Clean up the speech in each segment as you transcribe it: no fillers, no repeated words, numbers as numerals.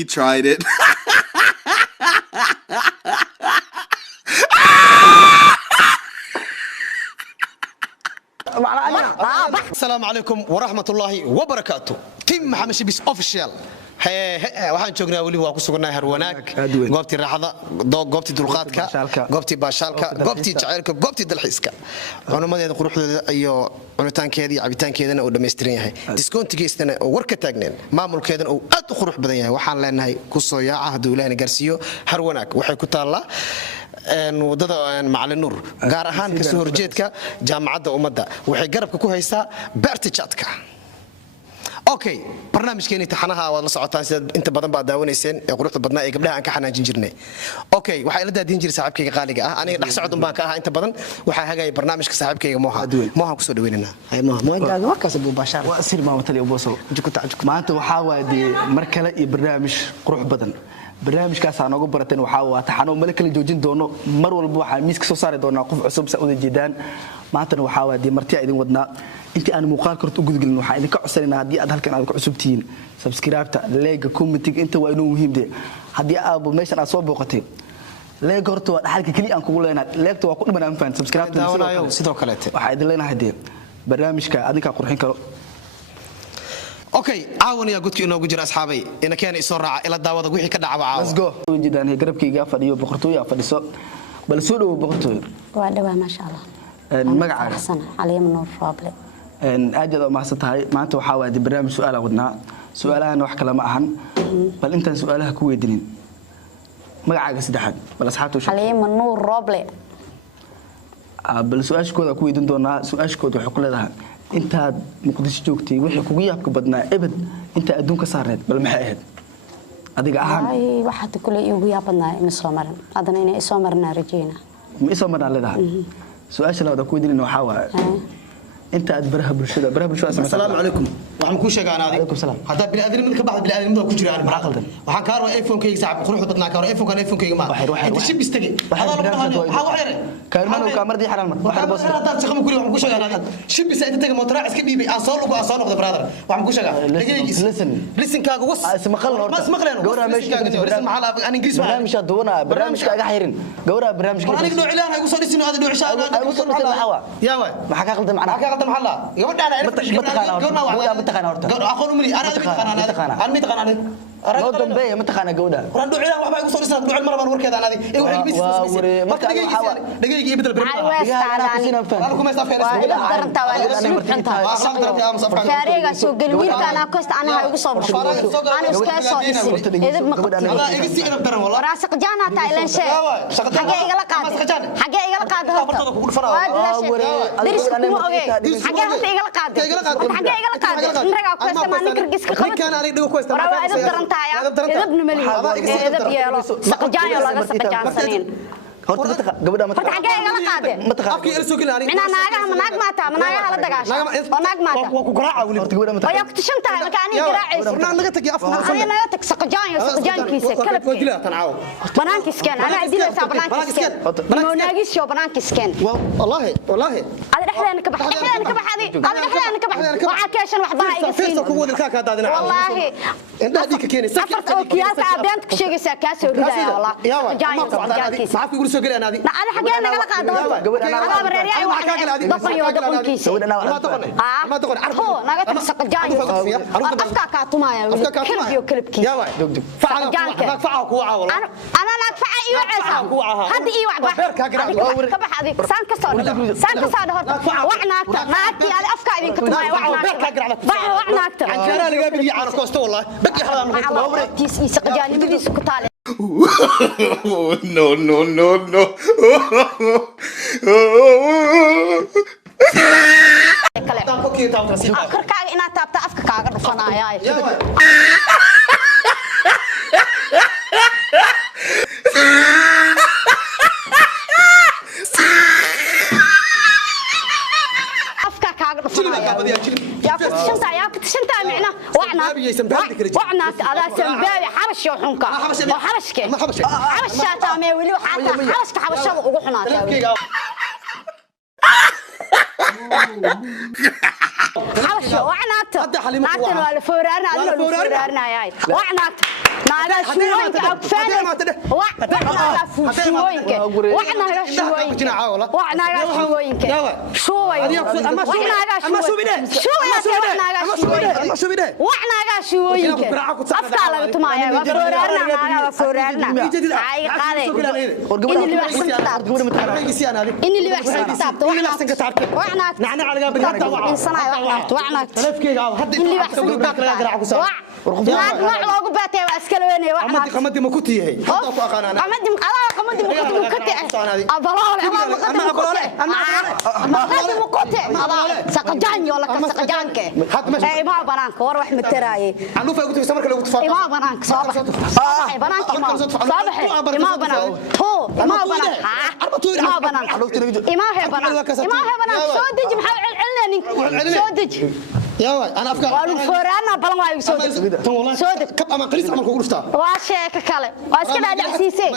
He tried it. السلام عليكم ورحمة الله وبركاته. تيم محمد شبيس أوفيشال. waxaan joognaa wali waa ku sugnaa harwanaag goobtii raaxada goobtii dulqaadka goobtii baashaalka goobtii jaceylka goobtii dalxiiska cunumadeeda quruxdeeda iyo cunitaankeeda iyo cabitaankeedana uu dhameystiran yahay discountigiisana oo war ka taagneen maamulkeedana uu aad u qurux badan yahay waxaan leenahay ku soo yaaca hadduu Ilaahay gaarsiiyo harwanaag waxay ku taallaa wadada Macalin Nuur gaar ahaan ka soo horjeedka jaamacadda ummadda waxay garabka ku haysaa beerta jadka اوكي برنامجكeenii taxanaha wada la socotaan sida inta badan baa daawaneyseen ee quruxda badnaa ee gabdhaha aan ka xanaajin jirnay okay waxa ila daadin jiray saaxiibkayga qaaliga ah aniga dhax socod baan ka ahaa inta badan waxa hagay barnaamijka saaxiibkayga mooha ku soo dhaweynaa hay mooha markaas buu baashaar waa sir maama taliyo boosol maanta waxa waadi mar kale iyo barnaamij qurux badan barnaamijkaas aan ugu barateen waxa waa taxano meel kale joojin doono mar walba waxa miiska soo saari doonaa qof cusub saawada jeedaan maanta waxa waadi marti idin wadnaa intii aan muuqaal karto u gudgelin waxa idin ka codsanayna hadii aad halkan aad ku cusubtiin subscribe-ta like comment inta waa inuu muhiim de hadii aad meeshan aad soo booqatay like horta waa dhaxalka kaliya aan kugu leenahay like waa ku dhiman aan faan subscribe-ta sidoo kale waxa idin leenahay de barnaamijka adinka qurxin karo اوكي عاونيا قلت انه جرى اصحابي انا كان يسoo raaca ila daawada wixii ka dhacay caawa let's go jidaan garabkayga fadhiyo boqortooyo fadhiso bal soo dhaw boqortooyo waa dhawaa ma sha Allah magacaaga xasan Caliim Nuur Roble aad ma xasantahay maanta waxa waa barnaamij su'aal wadnaa su'aalahan wax kale ma ahan bal intaan su'aalaha ku weydiinin magacaaga saddexaad bal asxaabtu Caliim Nuur Roble bal su'aashkooda ku weydiin doonaa su'aashkooda waxa ku leedahay intaad muqdisho joogtay wixii kugu yaabka badnaa ebad inta adduunka saareed bal maxay ahayd adiga ahaan ay waxa kulay ugu yaabadnaa in soo marin adana inay soo marnaa rajayna ma soo marnaa leedahay su'aasha la wada ku weydiin waxa waa inta aad baraha bulshada assalaamu alaykum waxaan ku sheegaanaa alaykum salaam hada bil aadamada ka baxda bil aadamada ku jiraan maxaa qaldan waxaan ka arwaa iPhone-kayga saaxiib quruxda badnaa ka arwaa iPhone-kayga ma inta shib istagi hada la dhahay waxa wax yare kaarmaan oo kaamardii xaraan mar waxa boos hada shaqo ku waxaan ku sheegaanaa shib isa inta taga mootar iska dhiibay aan soo lugu aan soo noqdo brother waxaan ku sheegaa listen kaaga was isma qaln horta isma qaln gowra meesha maxaa aan ingiriis ma barnaamijka doona barnaamijka aga xirin gowra barnaamijka aniga noo cilaan ay ugu soo dhisino hada noo cishaa ay ugu soo dhisay waxa waa yaa way maxaa ka qaldan macna maxaa ka qaldan maxaa أخون مني أنا متقن أنا دنبي متقن جودة ورندو عيال وحبا يقول صار يسنا دوع المرة وركض أنا هذه إيه وحيد بيس ما دقيقة يبدل بريمة أنا كم يستفيد فاريغا سو قلويل أنا كست أنا هاي قصة أنا وسكاس صوت إذا بمقطع هذا إجسي أنا بدرن والله راسك جانا تايلان شيء حاجة إيجلا قاد حاجة إيجلا قاد درس كم أوجي حاجة هات إيجلا قاد حاجة إيجلا قاد نرجع كويس ما نكر جسك خلاص كان أنا يدو كويس ورا إذا بدرن تايا إذا بنملي إذا بيالو سقجان ولا سقجان سنين horta gabadha ma taqaan xagee igala qaade ma taqaan afkii irso kinaani mina naagaha naag maata naagaha la dagaasho oo naag maata waa ku garaaca wali horta gabadha ma taqaan ayaa ku tishan tahay marka ani garaacayso warna naga tagi afka ani naga tag saqjaankiisa waa dilaa tan caaw banaankiiskan ana dilaysa banaankiiskan ma naagisho banaankiiskan wallahi ada dhexdeena ka baxay ada dhexdeena ka baxay waxa ka shan waxba iga siin ku wada ka daadina wallahi inta dhika keenay safarta oo kiyaasa abeent ku sheegaysa ka soo ridaya wallahi saqjaankiisa maxaa ku soo galeen adi حاجه انا قال قاعده انا بريريا دقيو دقنكيس ما تقول عرفو ناقه تسق جاي افكا كاتمايا كلبيو كلبكي يا واي فعا كوعا والله انا لا فعا ايو عيسى هدي ايو وحبا كبح هذيك سان كسر هورتا وعناكتا ناقتي هذه افكا idin كتمايا وعناكتا انا قابل يا عرف كوست والله بقي حرام كيس يسق جاني بديس كتال No, no, no, no. korkaaga inaad taabta afka kaaga dhufanaayaa afka kaaga dhufanaayaa yaa ku tishantaa micna وعنا على سنباوي حبش وحنكا وحبشك حبش تامي ولي وحاتا حبشك حبشة وحنا حبش وعنات نعتن ولا فورارنا ولا فورارنا ياي وعنات ناقا شوينك أكفاني وحنا شوينك وحنا شوينك وحنا شوينك شوينك وحنا شوينك أفكار تمايا وفورارنا هاي قاري إني اللي بحسن كتاب إني اللي بحسن كتاب وحنا إنسان وحنا اللي بحسن كتاب ما لوgu baatay waa iska leeyahay waxna qamadi ma ku tiyahay hadda ku aqaanana qamadi ma ku tiyahay abalaale qamadi ma ku tiyahay saqajaan yoo la ka saqajaanke ay ma banaanka war wax ma taraaye anu faa gudubay samarka lagu tafaa ma banaanka soo baxay banaanka ma soo baxay ma banaanka ho ma banaanka ma banaanka ima he banaanka soo deji maxaa celcelinaynin soo deji يا واي انا افكار والو فورانا بلان واي سودك كب اما قريص عمل كوغ دفتا waa sheeka kale waa iska dhaadhacsiisay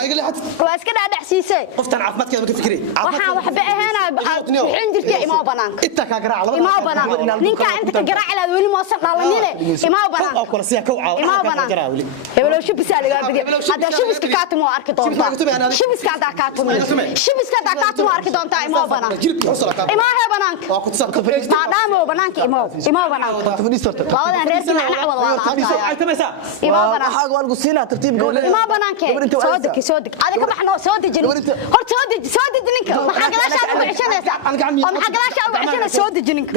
waa iska dhaadhacsiisay qoftan caafimaadkeeda ma ka fikirey waxa waxba ahaana bixin jirtay ima banaanka inta ka garaac laba ima banaanka ninka inta ka garaac ilaad wali ma soo dhalanine ima banaanka oo kala siya ka caaw ima banaanka hebelo shubisa laga bidiyo hada shubiska ka tumo arki doonta shubiska hada ka tumo shubiska hada ka tumo arki doonta ima banaanka ima he banaanka waa ku tsabta maadaama banaanka ima banaanka labadan reerkii macna wada wada ima banaanka waxaa lagu siinaa tartiib gowle ima banaanka soo deg adiga baxno soo dejin hor soo dej ninka maxaa gadaasha ugu cishanaysa maxaa gadaasha ugu cishanaysa soo dej ninka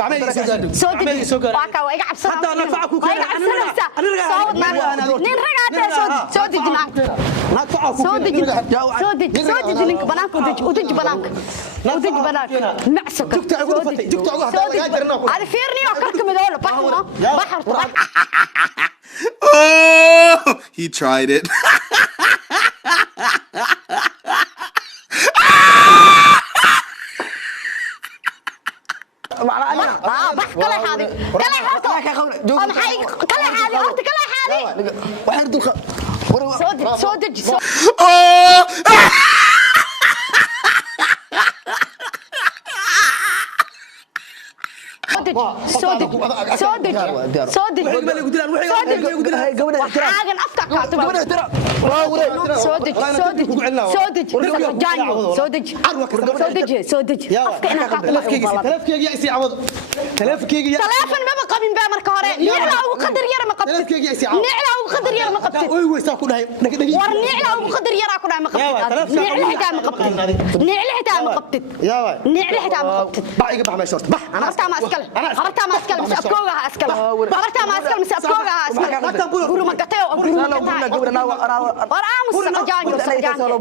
soo dej waa ka iga cabsana hadda nafaca ku keenay nin ragaata soo dej soo dej ninka banaanka u dej banaanka macsaka هذا فيرني وكرك مدول بحر Oh, he tried it. بح كلا هذه كلا هذه كلا هذه أنت كلا هذه واحد دول سودج Oh! صودج حاجة أفكار كاتب صودج تلفن ما بقبين بامر كهراء نعلى وقدر يرى ما قبت نعلى وقدر يرى ما قبت ورنعلى وقدر يرى كلها ما قبت نعلى حتى ما قبت نعلى حتى ما قبت نعلى حتى ما قبت بحي بح ما شرط بح أنا أرتاح ما أسكل أرتاح ما أسكل مس أبكوها أسكل أرتاح ما أسكل مس أبكوها أسكل قولوا ما قتيه قولوا ما قتيه ورأمس سجان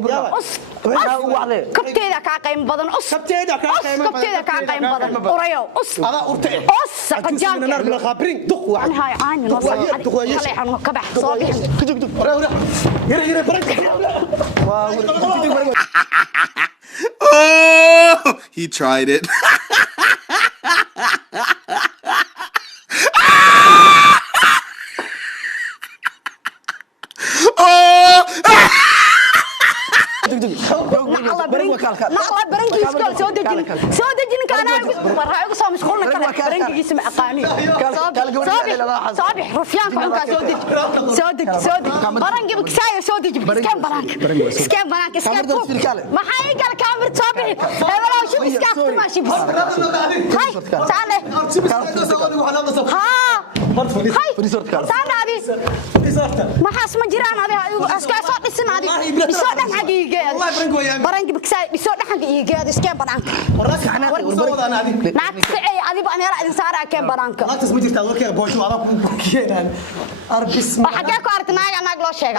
كبتيدا كاقيم بدن أس كبتيدا كاقيم بدن أوريو أس هذا أرتاح أس سجان نار من الخابرين دق واحد أنا هاي عاني نص خلي عنو كبح صابح يرى برك Oh, he tried it. نقلة برنكي يسكول سودجين كان ورا يقص مشغولنا كله برنكي يسمع أقاني صابح رفيان كعنك سودج برنكي بكساية سودج سكان برانك ما حي قال كاميرا صابح هذا لو شو بسكات ماشي بس هاي تعال تعال هذه ما حاس مجران هذه أسكان صوت السنة هذه بصوت حقيقي برانك بكساية بصوت حقيقي هذا سكان برانك ناك سعي هذه بقى أنا رأي صار كان برانك لا تسمع جرت أقول كذا بوشوا على كذا أربس حاجاكو أردنا يا ناقلو شيء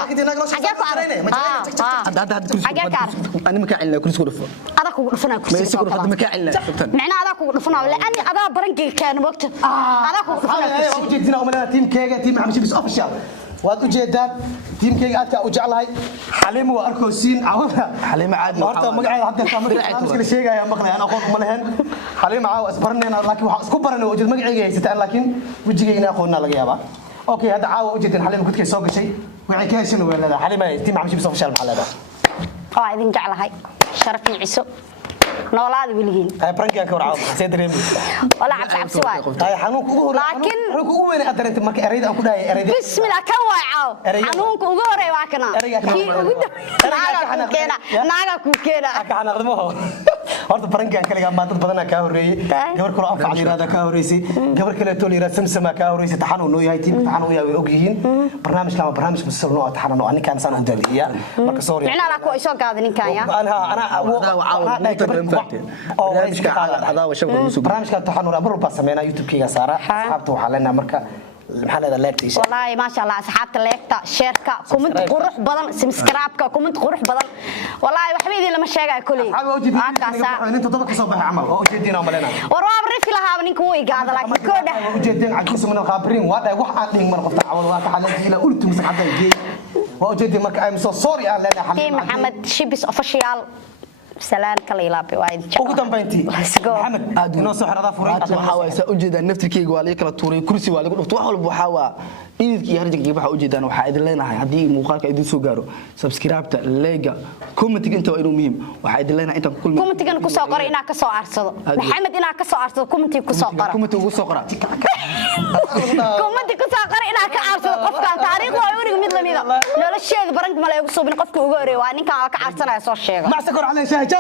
حاجاكو أنا مكاعلنا كل سكور هذا كو دفنا ما يسكور هذا مكاعلنا معناه هذا كو دفنا لأني هذا برنكي كان وقت هذا كو دفنا وجدنا ومنا تيم كيجا تيم عم بس أوفيشال واد وجدان تيم كيجا أنت وجعلها حليم وأركوسين عوضها حليم عاد مرتا مقعد حتى كامل شيء يا مقنع أنا أخوك ملهن حليم عاو أسبرنا لكن سكبرنا وجد مقعد ستان لكن وجينا أخونا لقيابا أوكي هذا عاو وجدنا حليم كنت كيسوق شيء وعي كيسين ولا حليم تيم عم بس أوفيشال محل هذا إذن جعلها شرفي عيسو noolaada wiligiin ay prankiga ka warcaa see dareemi wala cabsi waay ay xanuunka ugu horeeya laakiin xanuunka ugu weyn aad dareentay marka erayda aan ku dhahay erayda bismillah kan waay caaw xanuunka ugu horeeya waa kana kii ugu naaga ku keena ka xanaaqdimo horta prankiga kaliya ma dad badan ka horeeyay gabar kale aan facliirada ka horeysay gabar kale too liira samsama ka horeysay taxanu noo yahay tiim taxanu yaa way ogyihiin barnaamijka ama barnaamij musalsal noo taxanu anikaan san u daaliya marka sorry micna la ku isoo gaad ninkan ya barnaamijka taxanu abur ba sameeyna youtube-kiga saara asxaabta waxa leenahay marka maxaa leedahay leegtiisa wallahi ma sha Allah asxaabta leegta sheerka comment qurux badan subscribe-ka comment qurux badan wallahi waxba idin lama sheegay kulay inta dadka soo baxay amal oo ujeedina malena warwaab rifi lahaa ninka uu igaada laakiin kooda ujeedin cajiis mana qaabrin waa day wax aan dhigin mar qofta awal waa ka xalay ila ultum saxada geey waa ujeedin marka I'm so sorry aan leenahay Maxamed Shibis official سلام كلا يلعب وايد ugu dambeyntii maxamed aad inoo soo xirada furay waxa way sa ujeedaan naftirkeyga waa la kala tuuray kursi waa lagu dhufto wax walba waxa waa idilkii iyo harjigii waxa ujeedaan waxa idin leenahay hadii muuqaalka idin soo gaaro subscribe-ta leega comment-ga inta waa inuu muhiim waxa idin leenahay inta ku kulmi comment-ga ku soo qor ina ka soo aarsado maxamed ina ka soo aarsado comment-ga ku soo qor comment ugu soo qora comment-ga ku soo qor ina ka aarsado qofka taariikh waa uriga mid lamida nolosheeda barank ma la igu soo bin qofka ugu horeeyay waa ninka ka aarsanaya soo sheega ma sakor على شاي جو